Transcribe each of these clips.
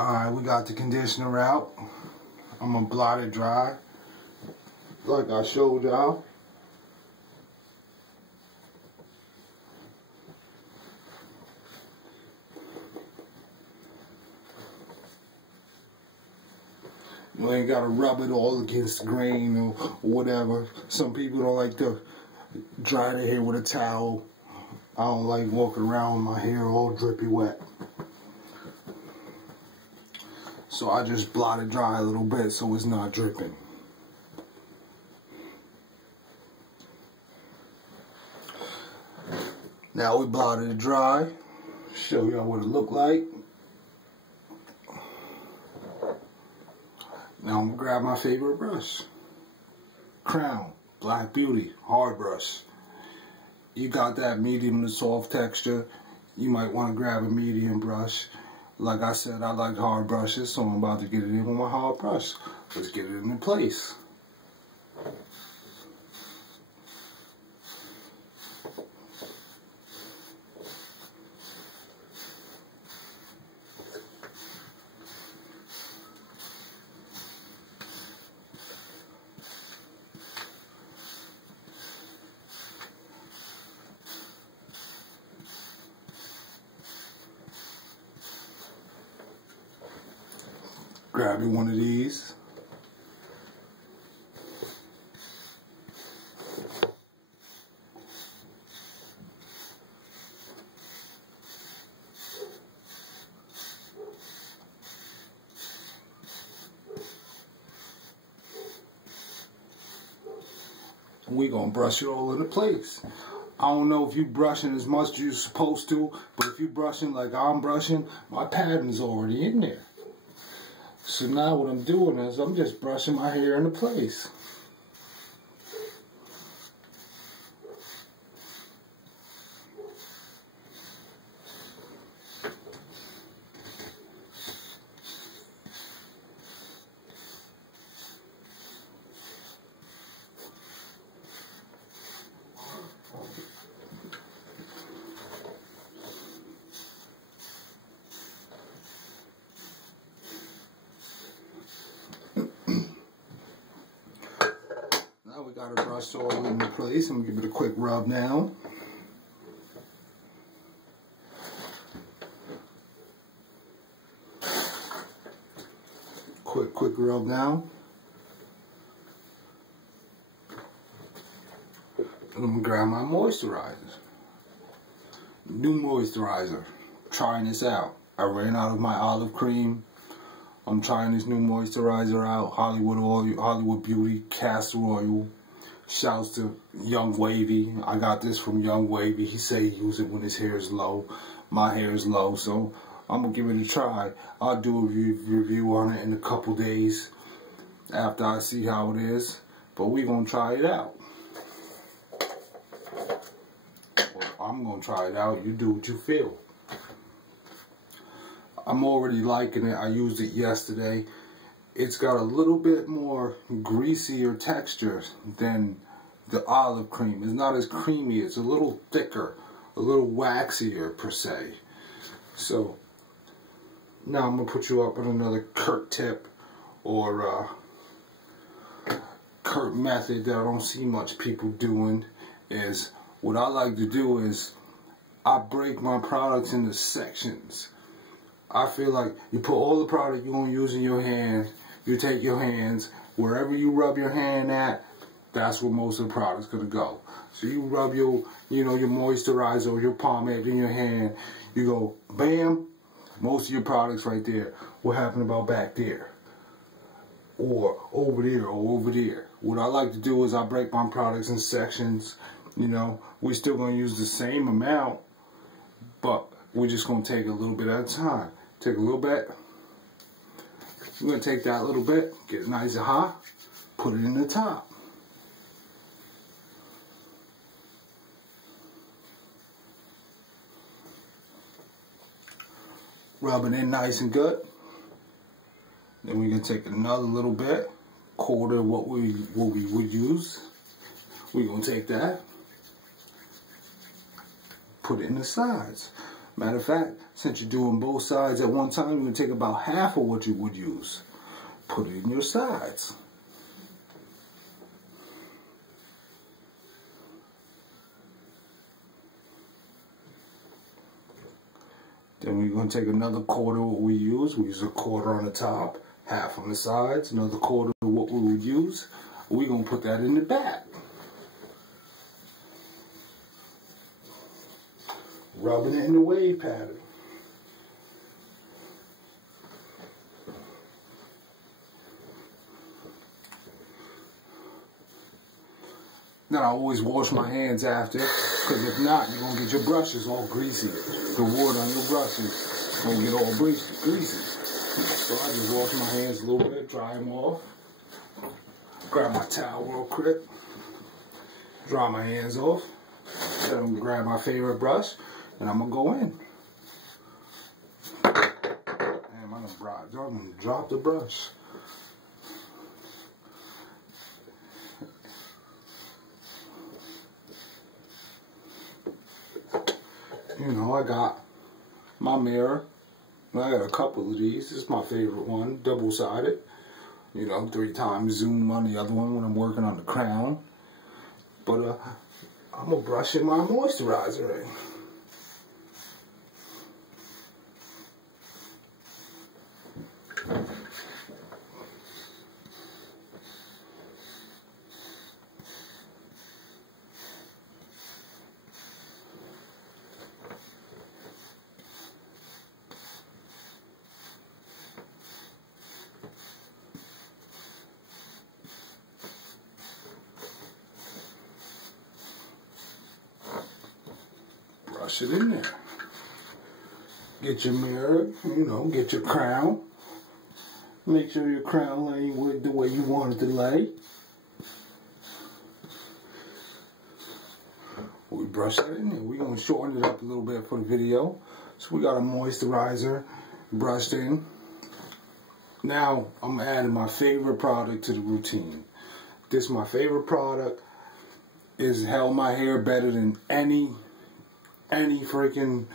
Alright, we got the conditioner out. I'm gonna blot it dry like I showed y'all. You ain't gotta rub it all against the grain or whatever. Some people don't like to dry their hair with a towel. I don't like walking around with my hair all drippy wet. So I just blot it dry a little bit so it's not dripping. Now we blotted it dry. Show y'all what it looked like. Now I'm gonna grab my favorite brush. Crown Black Beauty hard brush. You got that medium to soft texture, you might want to grab a medium brush. Like I said, I like hard brushes, so I'm about to get it in with my hard brush. Let's get it in place. Grab you one of these. We're gonna brush it all into place. I don't know if you're brushing as much as you're supposed to, but if you're brushing like I'm brushing, my pattern is already in there. So now what I'm doing is I'm just brushing my hair into place. Now we got our brush all into place. I'm gonna give it a quick rub now. Quick rub now. And I'm gonna grab my moisturizer. New moisturizer. Trying this out. I ran out of my olive cream. I'm trying this new moisturizer out, Hollywood Oil, Hollywood Beauty Castor Oil. Shouts to Young Wavy. I got this from Young Wavy. He say he use it when his hair is low. My hair is low, so I'm gonna give it a try. I'll do a review on it in a couple days after I see how it is. But we gonna try it out. Well, I'm gonna try it out. You do what you feel. I'm already liking it. I used it yesterday. It's got a little bit more greasier texture than the olive cream. It's not as creamy. It's a little thicker, a little waxier per se. So now I'm gonna put you up with another Kurt tip or Kurt method that I don't see much people doing. Is what I like to do is I break my products into sections. I feel like you put all the product you're going to use in your hand, you take your hands, wherever you rub your hand at, that's where most of the product's going to go. So you rub your, your moisturizer or your pomade in your hand, you go, bam, most of your product's right there. What happened about back there? Or over there, or over there. What I like to do is I break my products in sections. We're still going to use the same amount, but we're just going to take a little bit at a time. Take a little bit. We're going to take that little bit, get it nice and hot, put it in the top. Rub it in nice and good. Then we're going to take another little bit, quarter of what we would use. We're going to take that, put it in the sides. Matter of fact, since you're doing both sides at one time, you're going to take about half of what you would use. Put it in your sides. Then we're going to take another quarter of what we use. We use a quarter on the top, half on the sides, another quarter of what we would use. We're going to put that in the back. Rubbing it in the wave pattern. Now I always wash my hands after, because if not, you're going to get your brushes all greasy. The wood on your brushes is going to get all greasy. So I just wash my hands a little bit, dry them off. Grab my towel real quick. Dry my hands off. Then I'm going to grab my favorite brush, and I'm going to go in. Damn, I'm going to drop the brush. You know, I got my mirror. I got a couple of these. This is my favorite one, double-sided. You know, 3 times zoom on the other one when I'm working on the crown. But I'm going to brush in my moisturizer in. Brush it in there. Get your mirror, you know, get your crown. Make sure your crown lay with the way you want it to lay. We brush that in there. We're going to shorten it up a little bit for the video. So we got a moisturizer brushed in. Now I'm adding my favorite product to the routine. This is my favorite product. It's held my hair better than any freaking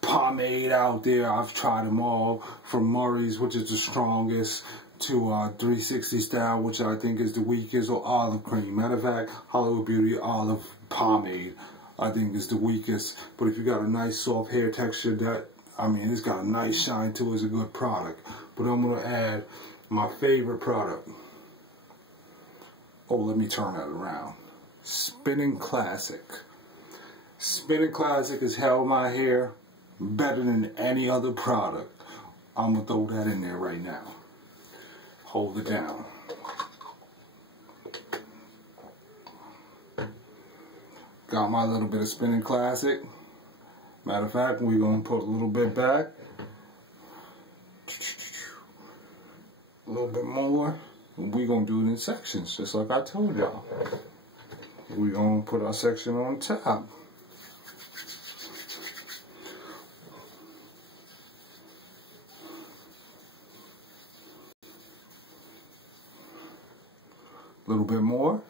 pomade out there. I've tried them all, from Murray's, which is the strongest, to 360 Style, which I think is the weakest, or Olive Cream. Matter of fact, Hollywood Beauty Olive Pomade, I think, is the weakest. But if you got a nice soft hair texture, that, I mean, it's got a nice shine to it, it's a good product. But I'm going to add my favorite product. Oh, let me turn that around. Spinning Classic. Spinning Classic has held my hair better than any other product. I'm going to throw that in there right now. Hold it down. Got my little bit of Spinning Classic. Matter of fact, we're going to put a little bit back. A little bit more. And we're going to do it in sections, just like I told y'all. We're going to put our section on top. A little bit more.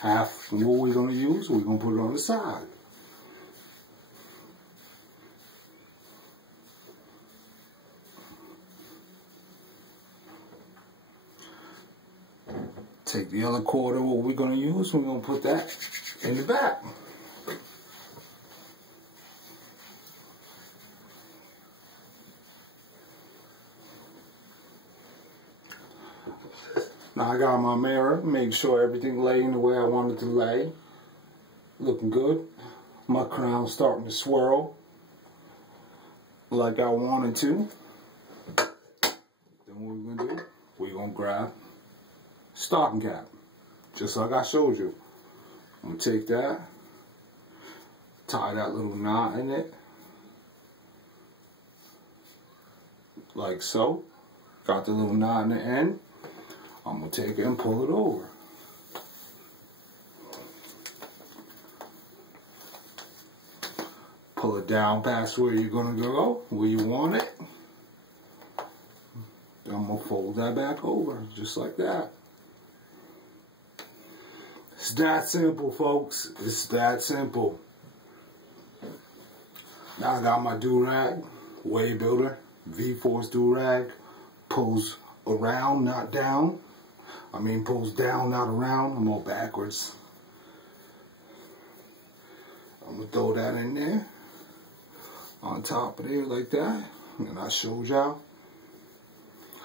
Half what we're going to use, we're going to put it on the side. Take the other quarter, what we're going to use, we're going to put that in the back. Now I got my mirror, make sure everything laying the way I want it to lay. Looking good. My crown starting to swirl like I wanted to. Then what we're going to do, we're going to grab stocking cap, just like I showed you. I'm going to take that, tie that little knot in it, like so. Got the little knot in the end. I'm going to take it and pull it over. Pull it down past where you're going to go, where you want it. Then I'm going to fold that back over, just like that. It's that simple, folks. It's that simple. Now I got my do-rag, Wave Builder, V-Force do-rag, pulls around, not down. I mean pulls down, not around. I'm all backwards. I'm gonna throw that in there, on top of there like that. And I showed y'all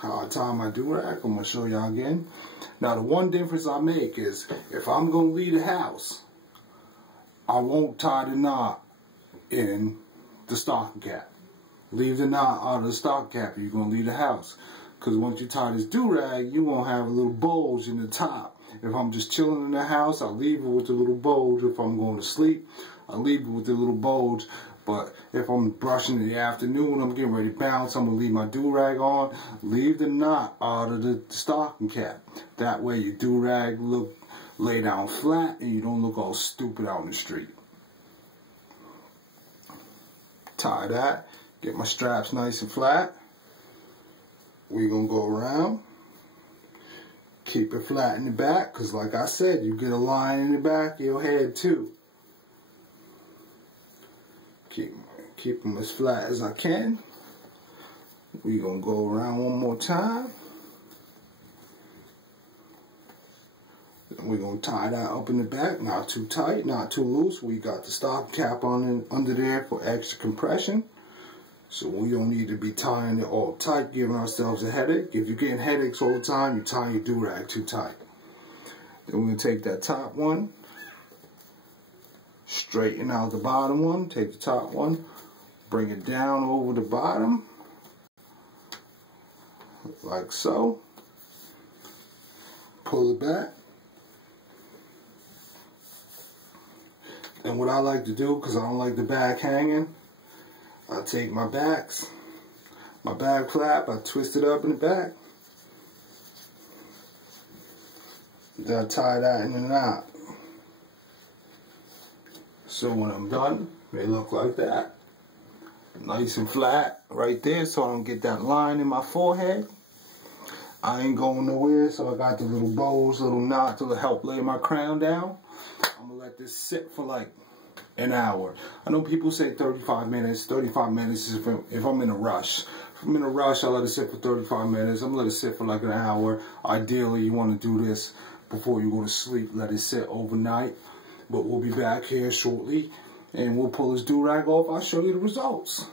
how I tie my do-rag. I'm gonna show y'all again. Now the one difference I make is if I'm gonna leave the house, I won't tie the knot in the stocking cap. Leave the knot out of the stocking cap if you're gonna leave the house. Because once you tie this do-rag, you won't have a little bulge in the top. If I'm just chilling in the house, I'll leave it with the little bulge. If I'm going to sleep, I'll leave it with the little bulge. But if I'm brushing in the afternoon, I'm getting ready to bounce, I'm going to leave my do-rag on. Leave the knot out of the stocking cap. That way your do-rag lay down flat and you don't look all stupid out in the street. Tie that. Get my straps nice and flat. We're going to go around. Keep it flat in the back, because like I said, you get a line in the back of your head too. Keep them as flat as I can. We're going to go around one more time. We're going to tie that up in the back, not too tight, not too loose. We got the stocking cap on under there for extra compression. So we don't need to be tying it all tight, giving ourselves a headache. If you're getting headaches all the time, you tie your do-rag too tight. Then we're going to take that top one, straighten out the bottom one, take the top one, bring it down over the bottom, like so. Pull it back. And what I like to do, because I don't like the back hanging, I take my back flap, I twist it up in the back. Then I tie that in a knot. So when I'm done, they look like that. Nice and flat right there, so I don't get that line in my forehead. I ain't going nowhere, so I got the little bows, little knot to help lay my crown down. I'm gonna let this sit for like an hour. I know people say 35 minutes. 35 minutes is if I'm in a rush. If I'm in a rush, I let it sit for 35 minutes. I'm gonna let it sit for like an hour. Ideally, you want to do this before you go to sleep. Let it sit overnight. But we'll be back here shortly, and we'll pull this do-rag off. I'll show you the results.